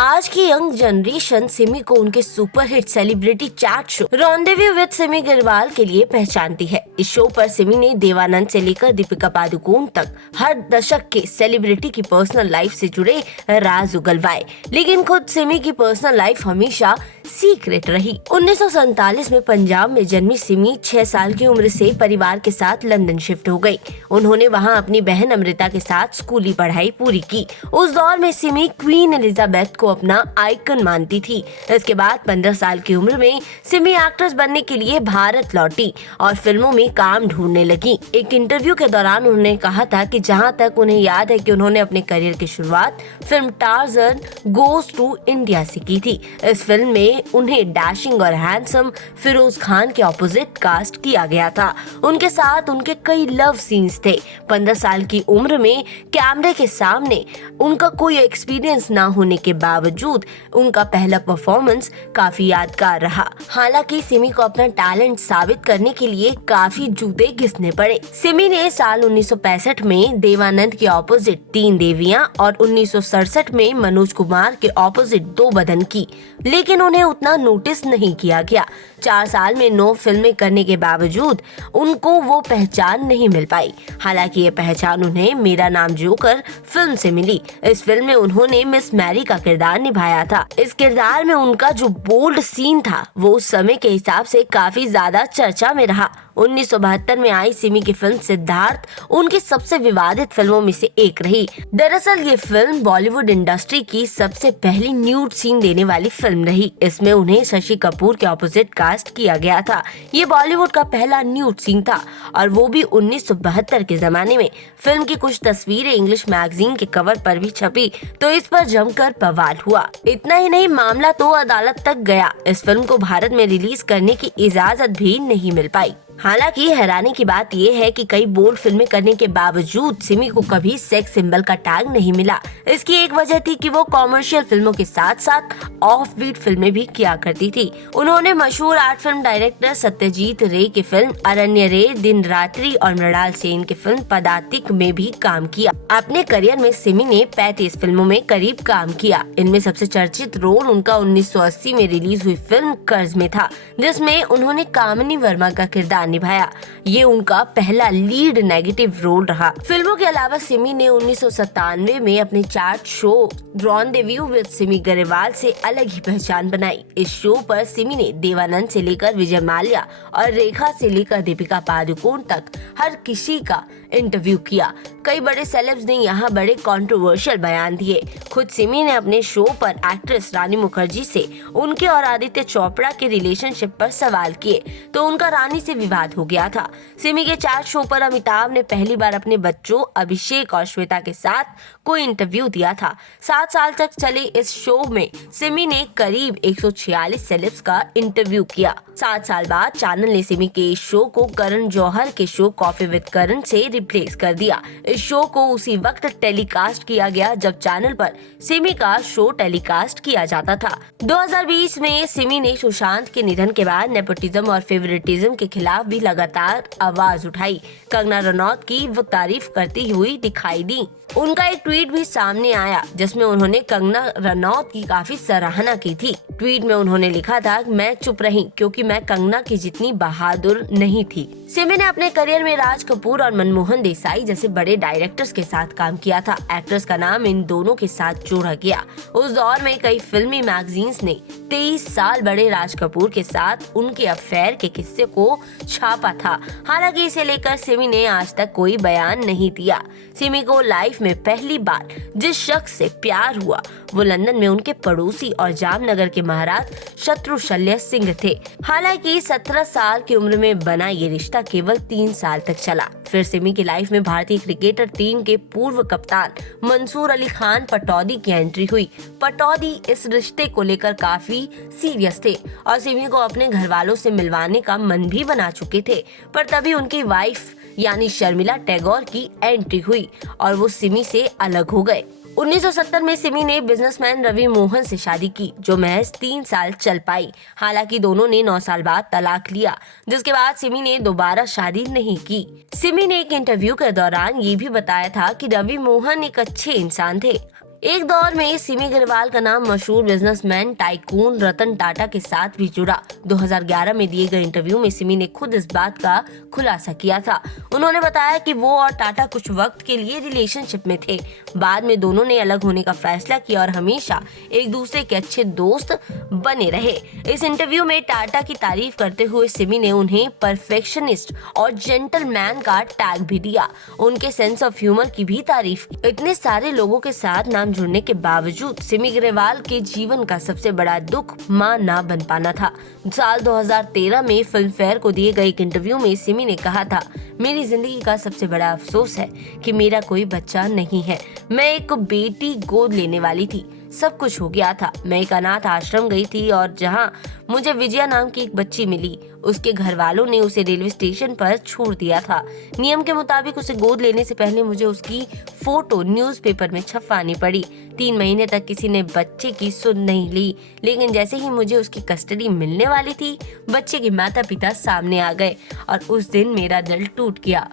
आज की young generation Simi को उनके superhit celebrity chat show rendezvous with Simi Garewal के लिए पहचानती है। इस शो पर सिमी ने देवानंद से लेकर दीपिका पादुकोण तक हर दशक के सेलिब्रिटी की पर्सनल लाइफ से जुड़े राज उगलवाए, लेकिन खुद सिमी की पर्सनल लाइफ हमेशा सीक्रेट रही। 1947 में पंजाब में जन्मी सिमी 6 साल की उम्र से परिवार के साथ लंदन शिफ्ट हो गई। उन्होंने वहां अपनी बहन अमृता के साथ स्कूली पढ़ाई पूरी की। उस दौर में सिमी क्वीन एलिजाबेथ को अपना आइकन मानती थी। इसके बाद 15 साल की उम्र में सिमी एक्ट्रेस बनने के लिए भारत लौटी और फिल्मों में काम ढूंढने लगी। एक इंटरव्यू के दौरान उन्होंने कहा था कि जहां तक उन्हें याद है कि उन्होंने अपने करियर की शुरुआत film Tarzan goes to India से की थी। इस फिल्म में उन्हें डैशिंग और हैंडसम फिरोज खान के ऑपोजिट कास्ट किया गया था। उनके साथ उनके कई लव सीन्स थे। 15 साल की उम्र में कैमरे के सामने उनका कोई एक्सपीरियंस ना होने के बावजूद उनका पहला परफॉर्मेंस काफी यादगार रहा। हालांकि सिमी को अपना टैलेंट साबित करने के लिए काफी जूते घिसने पड़े। सिमी ने साल 1965 में देवानंद के ऑपोजिट 3 देवियां और 1967 में मनोज कुमार के ऑपोजिट 2 बदन की, लेकिन उन्हें उतना नोटिस नहीं किया गया। 4 साल में 9 फिल्में करने के बावजूद उनको वो पहचान नहीं मिल पाई। हालांकि ये पहचान उन्हें मेरा नाम जोकर फिल्म से मिली। इस फिल्म में उन्होंने मिस मैरी का किरदार निभाया था। इस किरदार में उनका जो बोल्ड सीन था वो उस समय के हिसाब से काफी ज्यादा चर्चा में रहा। 1972 में आई सिमी की फिल्म सिद्धार्थ उनकी सबसे विवादित फिल्मों में से एक रही। दरअसल ये फिल्म बॉलीवुड इंडस्ट्री की सबसे पहली न्यूड सीन देने वाली फिल्म रही। इसमें उन्हें शशि कपूर के ऑपोजिट कास्ट किया गया था। ये बॉलीवुड का पहला न्यूड सीन था और वो भी 1972 के जमाने में। फिल्म की कुछ तस्वीरें इंग्लिश मैगजीन के कवर पर भी छपी तो इस पर जमकर बवाल हुआ। इतना ही नहीं, मामला तो अदालत तक गया। इस फिल्म को भारत में रिलीज करने की इजाजत भी नहीं मिल पाई। हालांकि हैरानी की बात यह है कि कई बोल्ड फिल्में करने के बावजूद सिमी को कभी सेक्स सिंबल का टैग नहीं मिला। इसकी एक वजह थी कि वो कॉमर्शियल फिल्मों के साथ साथ ऑफ बीट फिल्में भी किया करती थी। उन्होंने मशहूर आर्ट फिल्म डायरेक्टर सत्यजीत रे की फिल्म अरण्य रे, दिन रात्रि और मृणाल सेन की फिल्म पदातिक में भी काम किया। अपने करियर में सिमी ने 35 फिल्मों में करीब काम किया। इनमें सबसे चर्चित रोल उनका 1980 में रिलीज हुई फिल्म कर्ज में था, जिसमें उन्होंने कामिनी वर्मा का किरदार निभाया। ये उनका पहला लीड नेगेटिव रोल रहा। फिल्मों के अलावा सिमी ने 1997 में अपने chat show rendezvous with Simi Garewal से अलग ही पहचान बनाई। इस शो पर सिमी ने देवानंद से लेकर विजय माल्या और रेखा से लेकर दीपिका पादुकोण तक हर किसी का इंटरव्यू किया। कई बड़े सेलेब्स ने यहाँ बड़े कंट्रोवर्शियल बयान दिए। खुद सिमी ने अपने शो पर एक्ट्रेस रानी मुखर्जी से उनके और आदित्य चोपड़ा के रिलेशनशिप पर सवाल किए तो उनका रानी से विवाद हो गया था। सिमी के चैट शो पर अमिताभ ने पहली बार अपने बच्चों अभिषेक और श्वेता के साथ कोई इंटरव्यू दिया था। 7 साल तक चले इस शो में सिमी ने करीब 146 सेलेब्स का इंटरव्यू किया। 7 साल बाद चैनल ने सिमी के इस शो को करण जौहर के शो कॉफी विद करण से रिप्लेस कर दिया। इस शो को उसी वक्त टेलीकास्ट किया गया जब चैनल पर सिमी का शो टेलीकास्ट किया जाता था। 2020 में सिमी ने सुशांत के निधन के बाद नेपोटिज्म और फेवरेटिज्म के खिलाफ भी लगातार आवाज उठाई। कंगना रनौत की वो तारीफ करती हुई दिखाई दी। उनका एक ट्वीट भी सामने आया जिसमें उन्होंने कंगना रनौत की काफी सराहना की थी। ट्वीट में उन्होंने लिखा था, मैं चुप रही क्योंकि मैं कंगना की जितनी बहादुर नहीं थी। सिमी ने अपने करियर में राज कपूर और मनमोहन देसाई जैसे बड़े डायरेक्टर्स के साथ काम किया था। एक्ट्रेस का नाम इन दोनों के साथ जोड़ा गया। उस दौर में कई फिल्मी मैगजीन्स ने 23 साल बड़े राज कपूर के साथ उनके अफेयर के किस्से को छापा था। हालांकि इसे लेकर सिमी ने आज तक कोई बयान नहीं दिया। सिमी को लाइफ में पहली बार जिस शख्स से प्यार हुआ वो लंदन में उनके पड़ोसी और जामनगर के महाराज शत्रुशल्य सिंह थे। हालांकि 17 साल की उम्र में बना ये रिश्ता केवल 3 साल तक चला। फिर सिमी की लाइफ में भारतीय क्रिकेटर टीम के पूर्व कप्तान मंसूर अली खान पटौदी की एंट्री हुई। पटौदी इस रिश्ते को लेकर काफी सीरियस थे और सिमी को अपने घर वालों से मिलवाने का मन भी बना चुके थे, पर तभी उनकी वाइफ यानी शर्मिला टैगोर की एंट्री हुई और वो सिमी से अलग हो गए। 1970 में सिमी ने बिजनेसमैन रवि मोहन से शादी की जो महज 3 साल चल पाई। हालांकि दोनों ने 9 साल बाद तलाक लिया, जिसके बाद सिमी ने दोबारा शादी नहीं की। सिमी ने एक इंटरव्यू के दौरान ये भी बताया था कि रवि मोहन एक अच्छे इंसान थे। एक दौर में सिमी अग्रवाल का नाम मशहूर बिजनेसमैन टाइकून रतन टाटा के साथ भी जुड़ा। 2011 में दिए गए इंटरव्यू में सिमी ने खुद इस बात का खुलासा किया था। उन्होंने बताया कि वो और टाटा कुछ वक्त के लिए रिलेशनशिप में थे। बाद में दोनों ने अलग होने का फैसला किया और हमेशा एक दूसरे के अच्छे दोस्त बने रहे। इस इंटरव्यू में टाटा की तारीफ करते हुए सिमी ने उन्हें परफेक्शनिस्ट और जेंटलमैन का टैग भी दिया। उनके सेंस ऑफ ह्यूमर की भी तारीफ की। इतने सारे लोगों के साथ नाम जुड़ने के बावजूद सिमी अग्रवाल के जीवन का सबसे बड़ा दुख मां ना बन पाना था। साल 2013 में फिल्म फेयर को दिए गए एक इंटरव्यू में सिमी ने कहा था, मेरी जिंदगी का सबसे बड़ा अफसोस है कि मेरा कोई बच्चा नहीं है। मैं एक बेटी गोद लेने वाली थी, सब कुछ हो गया था। मैं एक अनाथ आश्रम गई थी और जहां मुझे विजया नाम की एक बच्ची मिली, उसके घर वालों ने उसे रेलवे स्टेशन पर छोड़ दिया था। नियम के मुताबिक उसे गोद लेने से पहले मुझे उसकी फोटो न्यूज़पेपर में छपवानी पड़ी। 3 महीने तक किसी ने बच्चे की सुध नहीं ली, लेकिन जैसे ही मुझे उसकी कस्टडी मिलने वाली थी, बच्चे के माता पिता सामने आ गए और उस दिन मेरा दिल टूट गया।